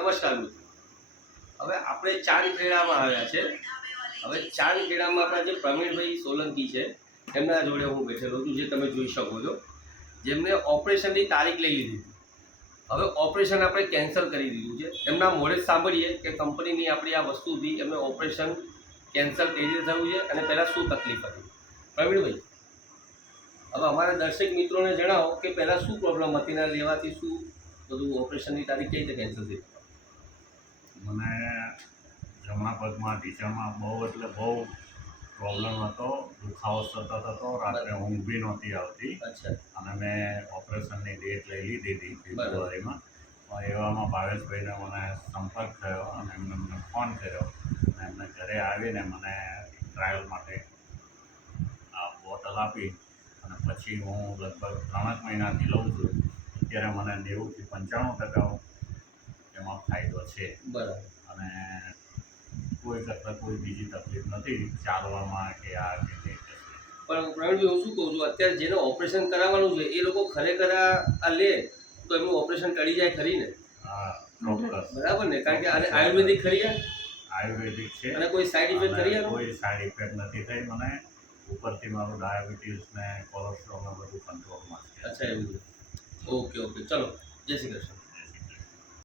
નમસ્કાર મિત્રો. હવે આપણે ચાર ખેડામાં આવ્યા છે. હવે ચાર ખેડામાં આપણા જે પ્રવીણભાઈ સોલંકી છે, એમના જોડે હું બેઠેલો છું, જે તમે જોઈ શકો છો. જેમને ઓપરેશનની તારીખ લઈ લીધી હવે ઓપરેશન આપણે કેન્સલ કરી દીધું છે. એમના મોડે સાંભળીએ કે કંપનીની આપણી આ વસ્તુથી એમને ઓપરેશન કેન્સલ કઈ રીતે થયું છે અને પહેલાં શું તકલીફ હતી? પ્રવીણભાઈ, હવે અમારા દર્શક મિત્રોને જણાવો કે પહેલાં શું પ્રોબ્લેમ હતી ને લેવાથી શું બધું ઓપરેશનની તારીખ કઈ રીતે કેન્સલ થઈ મને જમણા પગમાં ઢીચામાં બહુ એટલે બહુ પ્રોબ્લેમ હતો દુખાવો સતત હતો. રાત્રે ઊંઘ બી નહોતી આવતી. અચ્છા. અને મેં ઓપરેશનની ડેટ લઈ લીધી હતી. ફેબ્રુઆરીમાં. એવામાં ભાવેશભાઈને મને સંપર્ક થયો અને એમને મને ફોન કર્યો. અને એમને ઘરે આવીને મને ટ્રાયલ માટે આ બોટલ આપી. અને પછી હું લગભગ ત્રણેક મહિનાથી લઉં છું. અત્યારે મને નેવુંથી પંચાણું ટકા એમાં ફાયદો છે. બરાબર. અને કોઈ કરતાં કોઈ બીજી તકલીફ નથી ચાલવામાં કે આ કે તે. પણ પ્રવીણભાઈ હું શું કહું છું અત્યારે જેને ઓપરેશન કરાવવાનું છે એ લોકો ખરેખર આ લે તો એમનું ઓપરેશન કરી જાય ખરી ને? ચોક્કસ. બરાબર ને? કારણ કે આને આયુર્વેદિક ખરી આયુર્વેદિક છે. અને કોઈ સાઈડ ઇફેક્ટ ખરી કોઈ સાઈડ ઇફેક્ટ નથી થઈ. મને ઉપરથી મારું ડાયાબિટીસ ને કોલેસ્ટ્રોલ ને બધું કંટ્રોલમાં છે અચ્છા એવું ઓકે ઓકે. ચલો. જય શ્રી કૃષ્ણ.